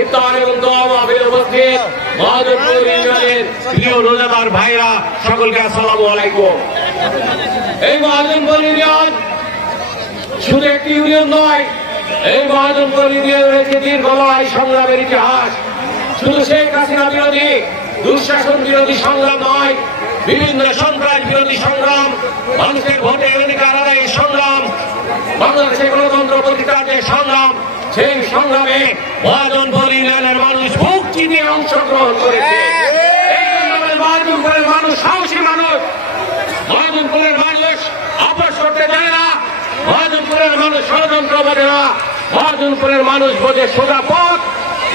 ইফতার এবং দোয়া মাহফিলে উপস্থিত মহাজনপুর ইউনিয়নের প্রিয় রোজাদার ভাইরা সকলকে আসসালামু আলাইকুম। এই মহাজনপুর ইউনিয়ন শুধু একটি ইউনিয়ন নয়, এই মহাজনপুর ইউনিয়ন রয়েছে দীর্ঘ লড়াই সংগ্রামের ইতিহাস। শুধু শেখ হাসিনা বিরোধী দুঃশাসন বিরোধী সংগ্রাম নয়, বিভিন্ন সন্ত্রাস বিরোধী সংগ্রাম, মানুষের ভোটের অধিকার আদায়ের সংগ্রাম, বাংলাদেশের গণতন্ত্র প্রতিষ্ঠার যে সংগ্রাম, সেই সংগ্রামে মহাজনপুর ইউনিয়নের মানুষ বুক চিতিয়ে অংশগ্রহণ করেছে। এই সংগ্রামের মহাজনপুরের মানুষ সাহসী মানুষ, মহাজনপুরের মানুষ আপোষ করতে চায় না, মহাজনপুরের মানুষ ষড়যন্ত্র বোঝে না, মহাজনপুরের মানুষ বোঝে সোজা পথ,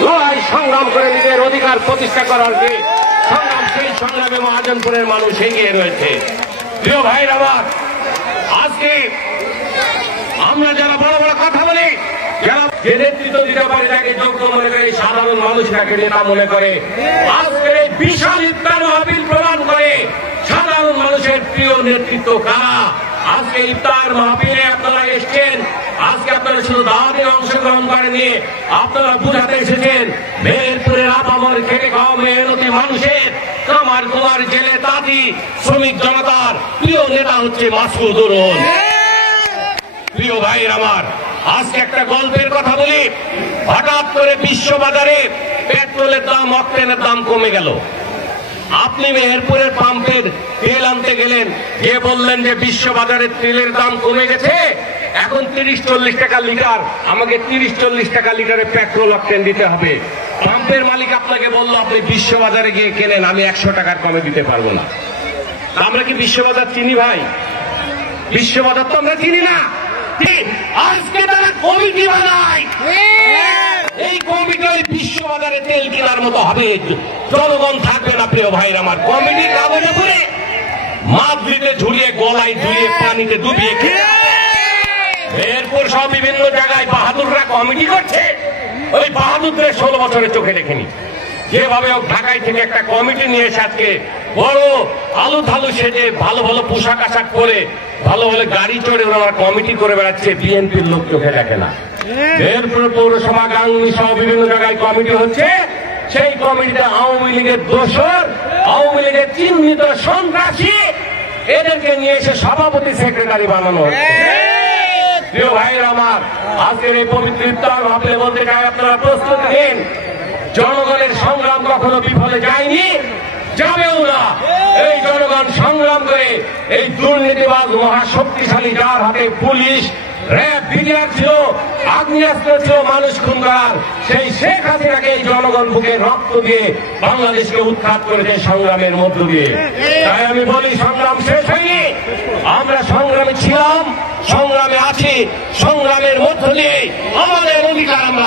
লড়াই সংগ্রাম করে নিজের অধিকার প্রতিষ্ঠা করার যে সংগ্রাম, সেই সংগ্রামে মহাজনপুরের মানুষ এগিয়ে রয়েছে। প্রিয় ভাইরা আমার, আজকে আমরা যারা বড় বড় কথা বলি, যারা যে নেতৃত্ব দিতে পারে তাকে যোগ্য মনে করে, সাধারণ মানুষ তাকে নেতা মনে করে, আজকে এই বিশাল ইফতার মাহফিল প্রমাণ করে সাধারণ মানুষের প্রিয় নেতৃত্ব কারা। আজকে ইফতার মাহফিলে আপনারা এসছেন, আজকে আপনারা শুধু দাওয়াতে অংশগ্রহণ করেননি, আপনারা বুঝাতে এসেছেন মেহেরপুরের আপামর খেটে খাওয়া মেহনতি মানুষের, কামার কুমার জেলে তাঁতি শ্রমিক জনতার প্রিয় নেতা হচ্ছে মাসুদুর রহমান। প্রিয় ভাইয়ের আমার, আজকে একটা গল্পের কথা বলি। হঠাৎ করে বিশ্ববাজারে পেট্রোলের দাম, অক্টেনের দাম কমে গেল। আপনি মেহেরপুরের পাম্পের তেল আনতে গেলেন, গিয়ে বললেন যে বিশ্ববাজারের তেলের দাম কমে গেছে, এখন 30-40 টাকা লিটার, আমাকে 30-40 টাকা লিটারে পেট্রোল অক্টেন দিতে হবে। পাম্পের মালিক আপনাকে বলল আপনি বিশ্ববাজারে গিয়ে কেনেন, আমি 100 টাকার কমে দিতে পারবো না। আমরা কি বিশ্ববাজার চিনি ভাই? বিশ্ববাজার তো আমরা চিনি না। আজকে তারা কমিটি বানায়, এই কমিটি ওই বিশ্ববাজারে তেল কেনার মতো হবে, জনগণ থাকবে না। প্রিয় ভাইরা আমার, কমিটির কাগজে করে মাদ্রিদে ঝুলিয়ে গলায় ঝুলিয়ে পানিতে ডুবিয়ে মেহেরপুর সহ বিভিন্ন জায়গায় বাহাদুররা কমিটি করছে। ওই বাহাদুরদের 16 বছরের চোখে দেখেনি। যেভাবে ঢাকায় থেকে একটা কমিটি নিয়ে এসে আজকে বড় আলু থালু সেজে ভালো ভালো পোশাক আশাক করে ভালো ভালো গাড়ি চড়ে ওরা কমিটি করে বেড়াচ্ছে, বিএনপির লোক চোখে দেখে না। মেহেরপুর পৌরসভা গাংনী সহ বিভিন্ন জায়গায় কমিটি হচ্ছে, সেই কমিটিতে আওয়ামী লীগের দোসর, আওয়ামী লীগের চিহ্নিত সন্ত্রাসী, এদেরকে নিয়ে এসে সভাপতি সেক্রেটারি বানানো হচ্ছে। প্রিয় ভাইয়ের আমার, আজকের এই পবিত্র ইফতার মাহফিলে বলতে চাই আপনারা প্রস্তুত নিন। জনগণের সংগ্রাম কখনো বিফলে যায়নি, যাবেও না। এই জনগণ সংগ্রাম করে এই দুর্নীতিবাদ মহাশক্তিশালী, যার হাতে পুলিশ, র্যাব, বিডিআর ছিল, আগ্নেয়াস্ত্র ছিল মানুষ খুন করার, সেই শেখ হাসিনাকে এই জনগণ বুকে রক্ত দিয়ে বাংলাদেশকে উৎখাত করেছে সংগ্রামের মধ্য দিয়ে। তাই আমি বলি, সংগ্রাম শেষ হয়নি, আমরা সংগ্রামে ছিলাম, সংগ্রামে আছি, সংগ্রামের মধ্য দিয়ে আমাদের অধিকার আমরা